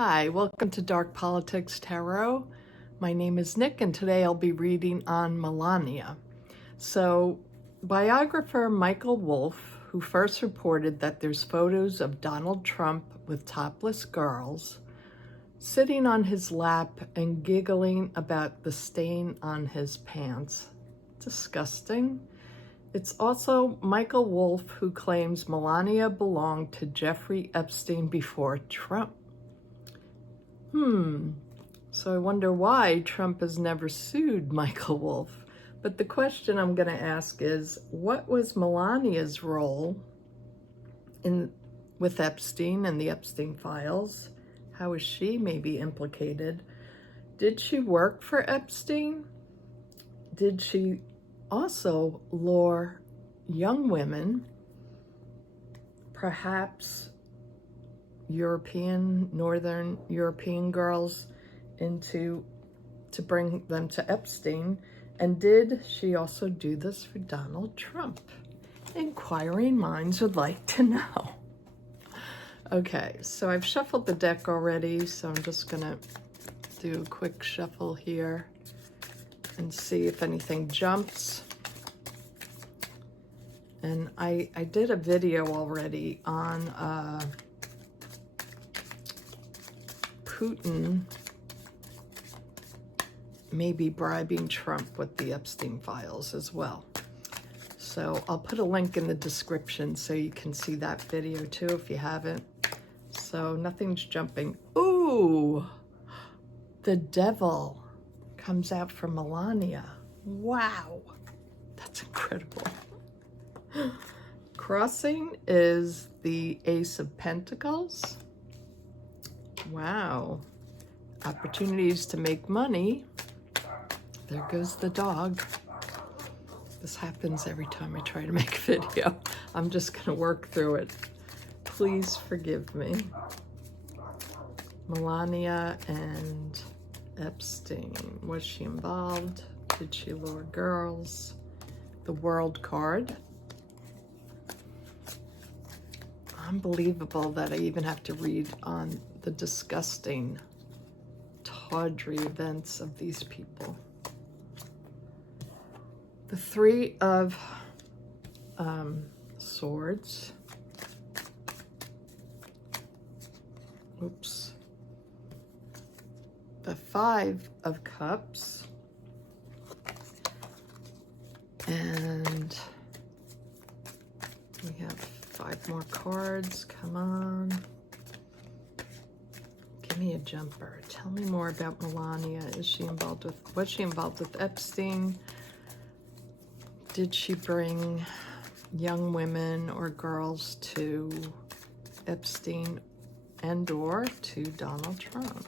Hi, welcome to Dark Politics Tarot. My name is Nick, and today I'll be reading on Melania. So, biographer Michael Wolff, who first reported that there's photos of Donald Trump with topless girls, sitting on his lap and giggling about the stain on his pants. Disgusting. It's also Michael Wolff who claims Melania belonged to Jeffrey Epstein before Trump. So I wonder why Trump has never sued Michael Wolff. But the question I'm going to ask is, what was Melania'S role with Epstein and the Epstein files? How is she maybe implicated? Did she work for Epstein? Did she also lure young women, perhaps Northern European girls, to bring them to Epstein? And did she also do this for Donald Trump? Inquiring minds would like to know. Okay, so I've shuffled the deck already, so I'm just gonna do a quick shuffle here and see if anything jumps. And I did a video already on Putin maybe bribing Trump with the Epstein files as well. So I'll put a link in the description so you can see that video too if you haven't. So nothing's jumping. Ooh, the devil comes out for Melania. Wow, that's incredible. Crossing is the Ace of Pentacles. Wow. Opportunities to make money. There goes the dog. This happens every time I try to make a video. I'm just going to work through it. Please forgive me. Melania and Epstein. Was she involved? Did she lure girls? The World card. Unbelievable that I even have to read on the disgusting, tawdry events of these people. The Three of Swords. Oops. The Five of Cups. And we have 5 more cards. Come on. Give me a jumper. Tell me more about Melania. Was she involved with Epstein? Did she bring young women or girls to Epstein and/or to Donald Trump?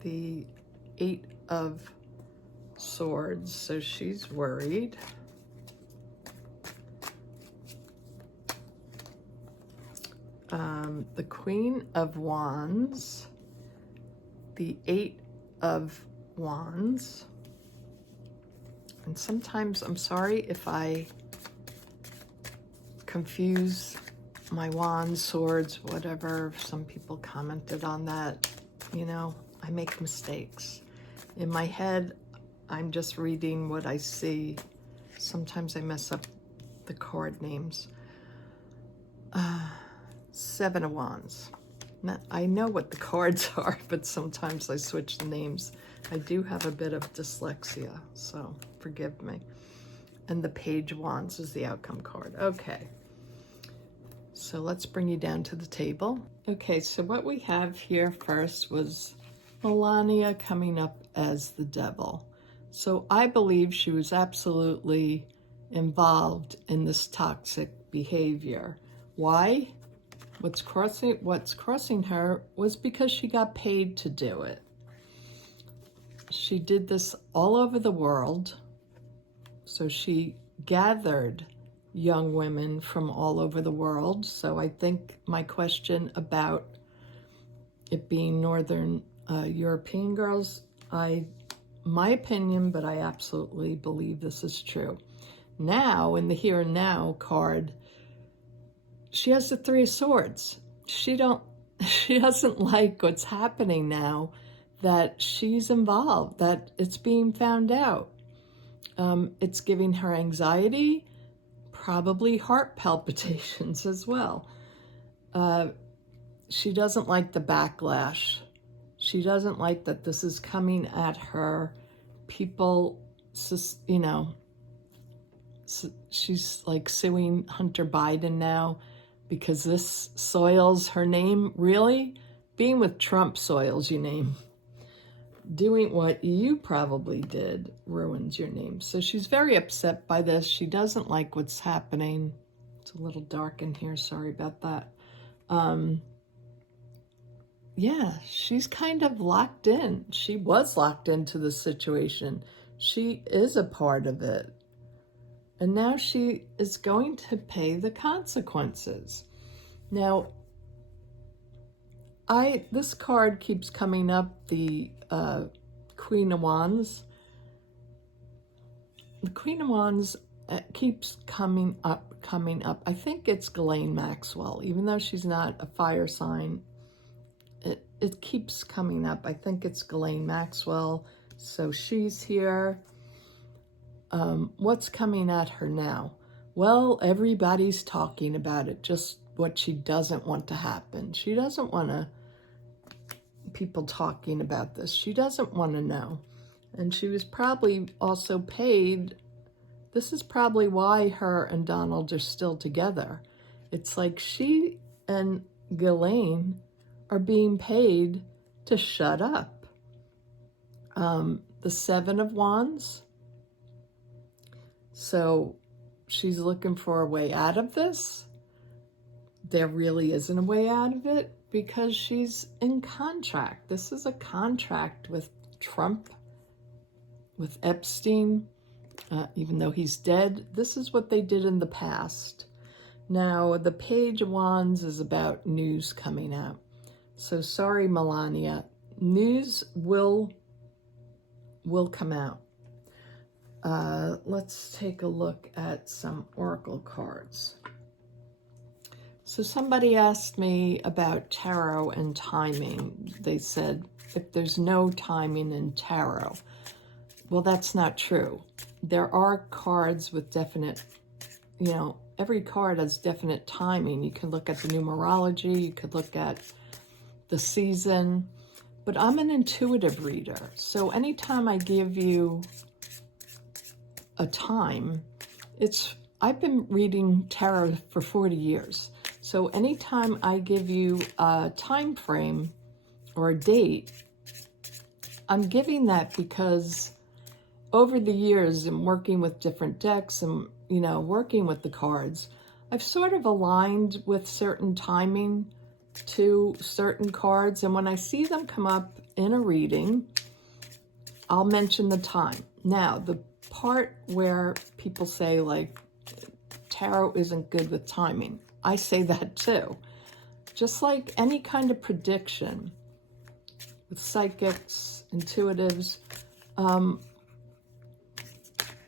The 8 of Swords. So she's worried. The Queen of Wands, the 8 of Wands, and sometimes I'm sorry if I confuse my wands, swords, whatever. Some people commented on that. You know, I make mistakes. In my head, I'm just reading what I see. Sometimes I mess up the card names. 7 of Wands. Now, I know what the cards are, but sometimes I switch the names. I do have a bit of dyslexia, so forgive me. And the Page of Wands is the outcome card. Okay. So let's bring you down to the table. Okay, so what we have here first was Melania coming up as the devil. So I believe she was absolutely involved in this toxic behavior. Why? What's crossing her was because she got paid to do it. She did this all over the world. So she gathered young women from all over the world. So I think my question about it being Northern European girls, my opinion, but I absolutely believe this is true. Now, in the Here and Now card, she has the 3 of Swords. she doesn't like what's happening now, that she's involved, that it's being found out. It's giving her anxiety, probably heart palpitations as well. She doesn't like the backlash. She doesn't like that this is coming at her. People, you know, she's like suing Hunter Biden now because this soils her name. Really? Being with Trump soils your name. Doing what you probably did ruins your name. So she's very upset by this. She doesn't like what's happening. It's a little dark in here. Sorry about that. Yeah, she's kind of locked in. She was locked into the situation. She is a part of it. And now she is going to pay the consequences. Now, this card keeps coming up, the Queen of Wands. The Queen of Wands keeps coming up. I think it's Ghislaine Maxwell, even though she's not a fire sign. It keeps coming up. I think it's Ghislaine Maxwell. So she's here. What's coming at her now? Well, everybody's talking about it, just what she doesn't want to happen. She doesn't want people talking about this. She doesn't want to know. And she was probably also paid. This is probably why her and Donald are still together. It's like she and Ghislaine are being paid to shut up. The Seven of Wands. So she's looking for a way out of this. There really isn't a way out of it because she's in contract. This is a contract with Trump, with Epstein, even though he's dead. This is what they did in the past. Now, the Page of Wands is about news coming out. So sorry, Melania. News will come out. Let's take a look at some oracle cards. So somebody asked me about tarot and timing. They said, if there's no timing in tarot. Well, that's not true. There are cards with definite, every card has definite timing. You can look at the numerology, you could look at the season, but I'm an intuitive reader. So anytime I give you a time, I've been reading tarot for 40 years. So anytime I give you a time frame or a date, I'm giving that because over the years and working with different decks and, working with the cards, I've sort of aligned with certain timing to certain cards. And when I see them come up in a reading, I'll mention the time. Now, the part where people say, like, tarot isn't good with timing, I say that too. Just like any kind of prediction with psychics, intuitives,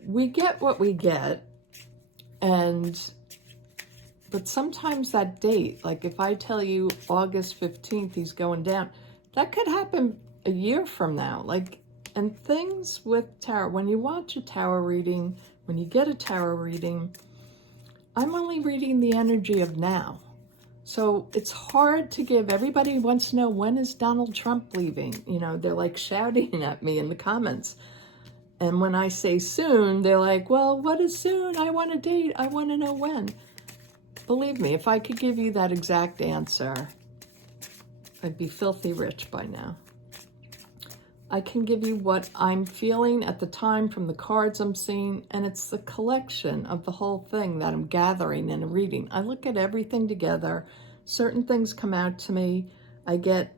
we get what we get, but sometimes that date, like if I tell you August 15th he's going down, that could happen a year from now. And things with tarot, when you watch a tarot reading, when you get a tarot reading, I'm only reading the energy of now. So it's hard to give. Everybody wants to know, when is Donald Trump leaving? They're like shouting at me in the comments. And when I say soon, they're like, well, what is soon? I want a date. I want to know when. Believe me, if I could give you that exact answer, I'd be filthy rich by now. I can give you what I'm feeling at the time from the cards I'm seeing, and it's the collection of the whole thing that I'm gathering in a reading. I look at everything together. Certain things come out to me. I get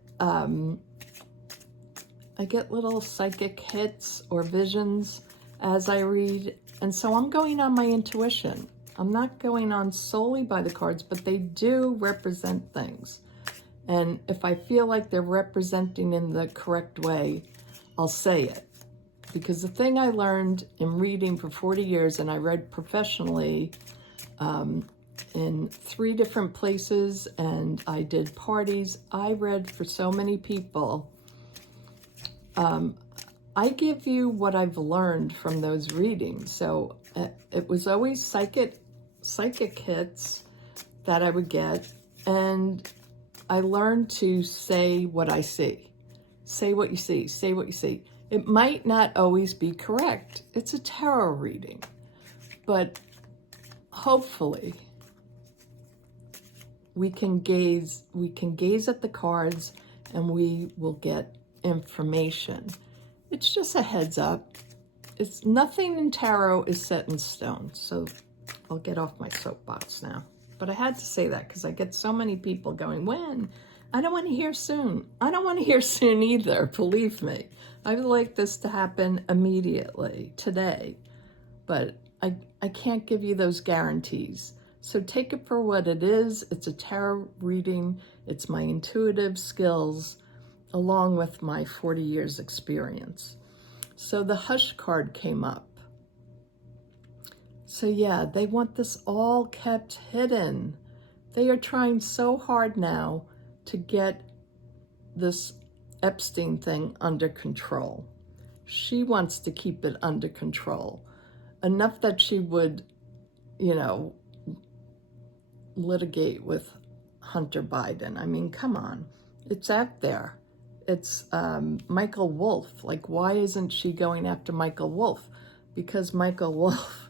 little psychic hits or visions as I read, and so I'm going on my intuition. I'm not going on solely by the cards, but they do represent things. And if I feel like they're representing in the correct way, I'll say it. Because the thing I learned in reading for 40 years, and I read professionally in 3 different places, and I did parties. I read for so many people. I give you what I've learned from those readings. So it was always psychic hits that I would get, and I learned to say what I see. Say what you see, say what you see. It might not always be correct. It's a tarot reading, but hopefully we can gaze at the cards and we will get information. It's just a heads up. It's nothing in tarot is set in stone. So I'll get off my soapbox now. But I had to say that because I get so many people going, when? I don't want to hear soon. I don't want to hear soon either, believe me. I would like this to happen immediately, today. But I can't give you those guarantees. So take it for what it is. It's a tarot reading. It's my intuitive skills along with my 40 years experience. So the hush card came up. So yeah, they want this all kept hidden. They are trying so hard now to get this Epstein thing under control. She wants to keep it under control. Enough that she would, litigate with Hunter Biden. I mean, come on. It's out there. It's Michael Wolff. Like, why isn't she going after Michael Wolff? Because Michael Wolff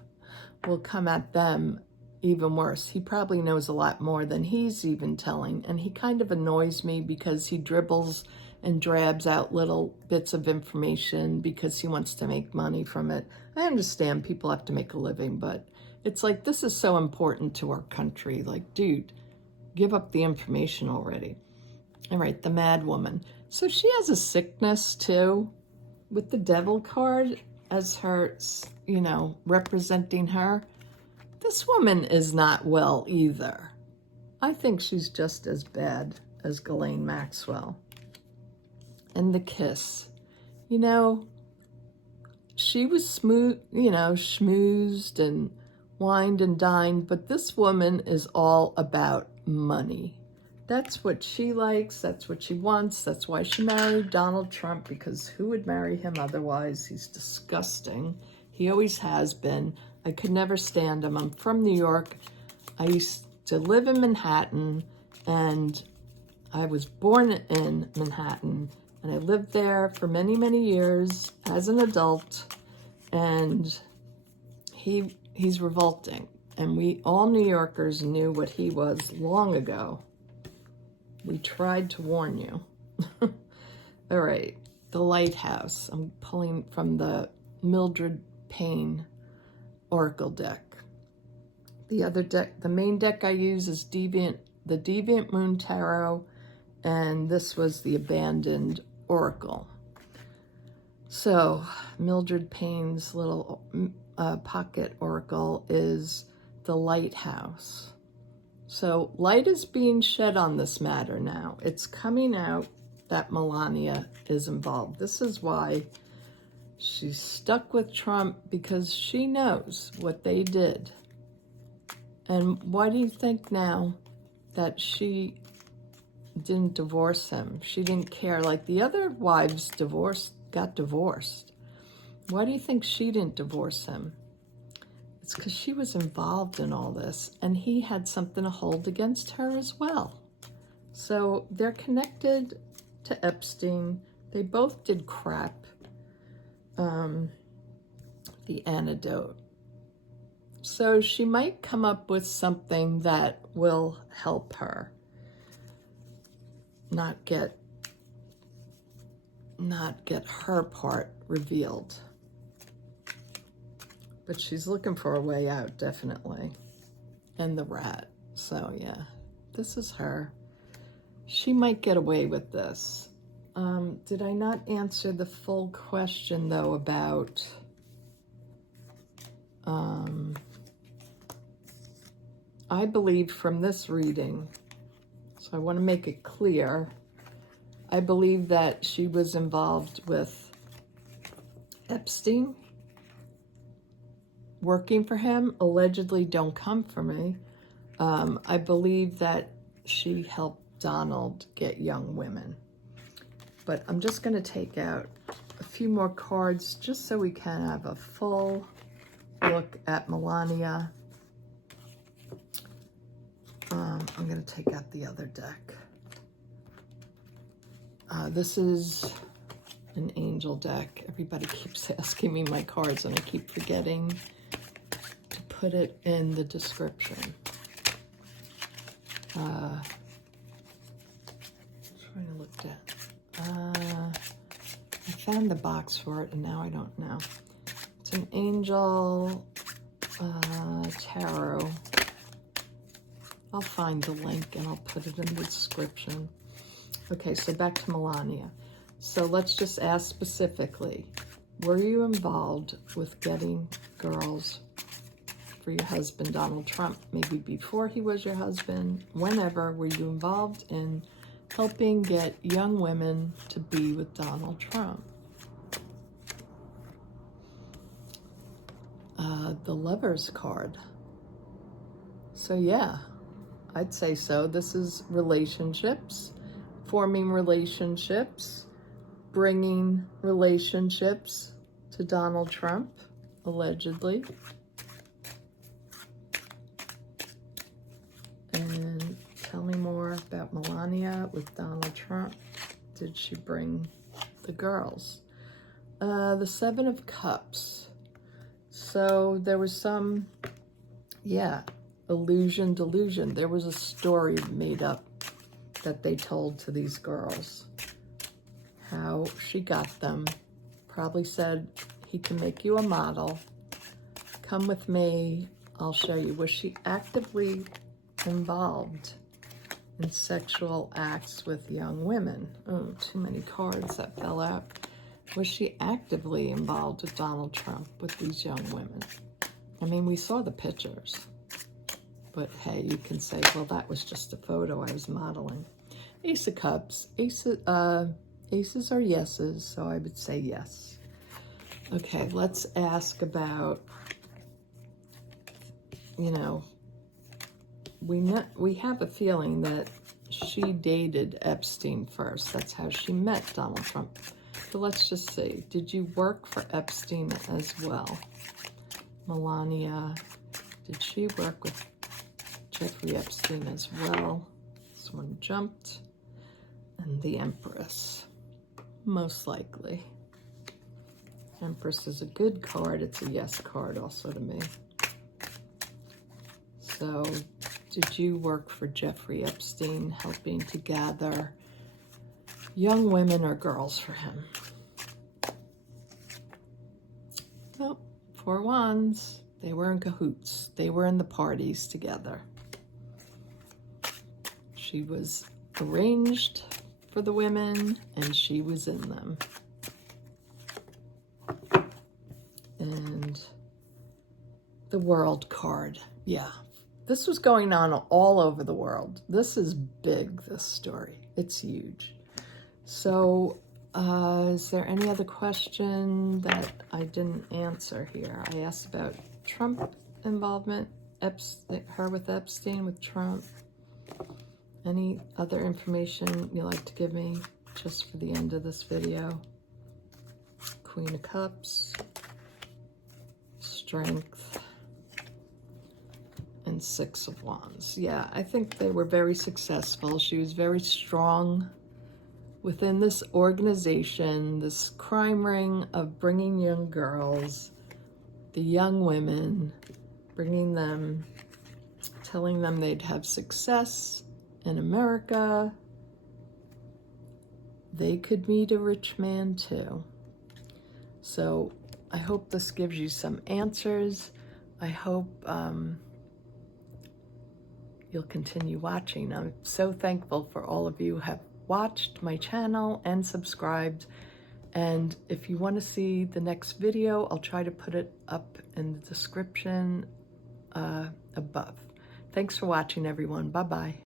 will come at them even worse. He probably knows a lot more than he's even telling, and he kind of annoys me because he dribbles and drabs out little bits of information because he wants to make money from it. I understand people have to make a living, but it's like, this is so important to our country. Like, dude, give up the information already. All right, the mad woman. So she has a sickness too, with the devil card as her, representing her. This woman is not well either. I think she's just as bad as Ghislaine Maxwell. And the kiss. She was smooth, schmoozed and wined and dined, but this woman is all about money. That's what she likes. That's what she wants. That's why she married Donald Trump, because who would marry him otherwise? He's disgusting. He always has been. I could never stand him. I'm from New York. I used to live in Manhattan, and I was born in Manhattan, and I lived there for many, many years as an adult, and he's revolting. And we all New Yorkers knew what he was long ago. We tried to warn you. All right, the Lighthouse. I'm pulling from the Mildred Payne Oracle deck. The other deck, the main deck I use is Deviant, the Deviant Moon Tarot, and this was the Abandoned Oracle. So Mildred Payne's little pocket oracle is the Lighthouse. So light is being shed on this matter now. It's coming out that Melania is involved. This is why she's stuck with Trump, because she knows what they did. And why do you think now that she didn't divorce him? She didn't care. Like the other wives got divorced. Why do you think she didn't divorce him? It's because she was involved in all this, and he had something to hold against her as well. So they're connected to Epstein. They both did crap. The antidote. So she might come up with something that will help her not get her part revealed. But she's looking for a way out, definitely. And the rat. So yeah, this is her. She might get away with this. Did I not answer the full question though about I believe from this reading, so I want to make it clear, I believe that she was involved with Epstein, working for him. Allegedly, don't come for me. I believe that she helped Donald get young women. But I'm just going to take out a few more cards just so we can have a full look at Melania. I'm going to take out the other deck. This is an angel deck. Everybody keeps asking me my cards and I keep forgetting to put it in the description. Trying to look at. I found the box for it and now I don't know. It's an angel tarot. I'll find the link and I'll put it in the description. Okay, so back to Melania. So let's just ask specifically, were you involved with getting girls for your husband, Donald Trump? Maybe before he was your husband, whenever, were you involved in helping get young women to be with Donald Trump? The Lover's card. So yeah, I'd say so. This is relationships, forming relationships, bringing relationships to Donald Trump, allegedly. And tell me more about Melania with Donald Trump. Did she bring the girls? The Seven of Cups. So there was some, yeah, illusion, delusion. There was a story made up that they told to these girls. How she got them. Probably said, he can make you a model. Come with me, I'll show you. Was she actively involved in sexual acts with young women? Oh, too many cards that fell out. Was she actively involved with Donald Trump, with these young women? I mean, we saw the pictures. But hey, you can say, well, that was just a photo I was modeling. Ace of Cups. Aces are yeses, so I would say yes. Okay, let's ask about, you know, we have a feeling that she dated Epstein first. That's how she met Donald Trump. So let's just see. Did you work for Epstein as well? Melania, did she work with Jeffrey Epstein as well? This one jumped. And the Empress, most likely. Empress is a good card. It's a yes card also to me. So, did you work for Jeffrey Epstein, helping to gather young women or girls for him? Nope. Four Wands. They were in cahoots. They were in the parties together. She was arranged for the women, and she was in them. And the World card. Yeah. This was going on all over the world. This is big, this story. It's huge. So, is there any other question that I didn't answer here? I asked about Trump involvement, her with Epstein, with Trump. Any other information you'd like to give me just for the end of this video? Queen of Cups, Strength, and Six of Wands. Yeah, I think they were very successful. She was very strong within this organization, this crime ring of bringing young girls, the young women, bringing them, telling them they'd have success in America. They could meet a rich man too. So I hope this gives you some answers. I hope you'll continue watching. I'm so thankful for all of you who have watched my channel and subscribed. And if you want to see the next video, I'll try to put it up in the description above. Thanks for watching, everyone. Bye-bye.